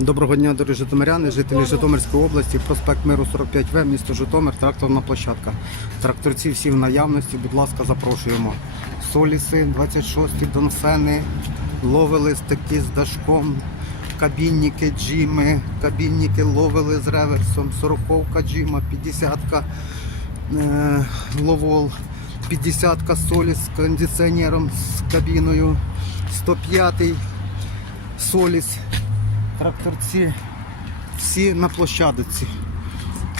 Доброго дня, дорогі житомиряни, жителі Житомирської області, проспект Миру 45В, місто Житомир, тракторна площадка. Тракторці всі в наявності, будь ласка, запрошуємо. Соліси, 26-ті, Донфени, ловили такі з дашком, кабінники, джіми, кабінники ловили з реверсом, 40-ка джима, 50-ка е, ловол, 50-ка соліс з кондиціонером, з кабіною, 105-й соліс, тракторці, всі на площадці.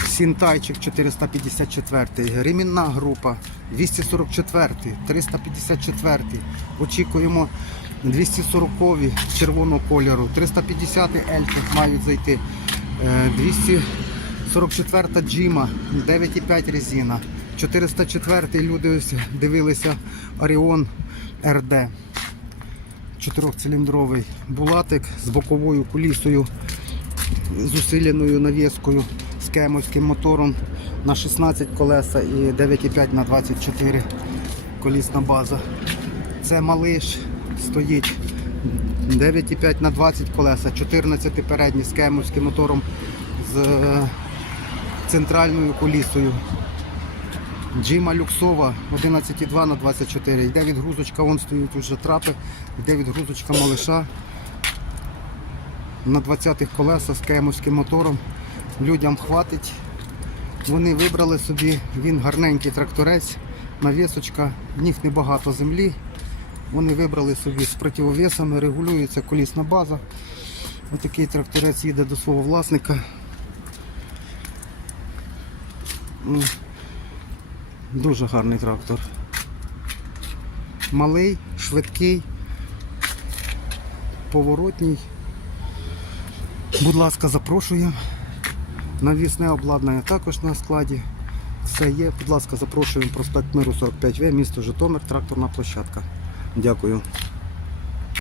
Сінтайчик 454, ремінна група 244, 354. Очікуємо 240 червоного кольору, 350 ельки мають зайти, е, 244 джима, 9,5 резина, 404 люди дивилися Оріон РД. Чотирьохциліндровий булатик з боковою кулісою, з усиленою навіскою, з кемовським мотором на 16 колеса і 9,5 на 24 колісна база. Це малиш стоїть 9,5 на 20 колеса, 14 передні з кемовським мотором з е, центральною колісою. Джима люксова 11,2 на 24. Йде відгрузочка, вон стоїть уже трапи, йде відгрузочка малиша на 20-х колесах з кемовським мотором. Людям хватить. Вони вибрали собі, він гарненький тракторець, навісочка, в них небагато землі. Вони вибрали собі з противовесами, регулюється колісна база. Отакий тракторець їде до свого власника. Дуже гарний трактор. Малий, швидкий, поворотній. Будь ласка, запрошуємо. Навісне обладнання також на складі. Все є. Будь ласка, запрошуємо проспект Миру 45В, місто Житомир, тракторна площадка. Дякую.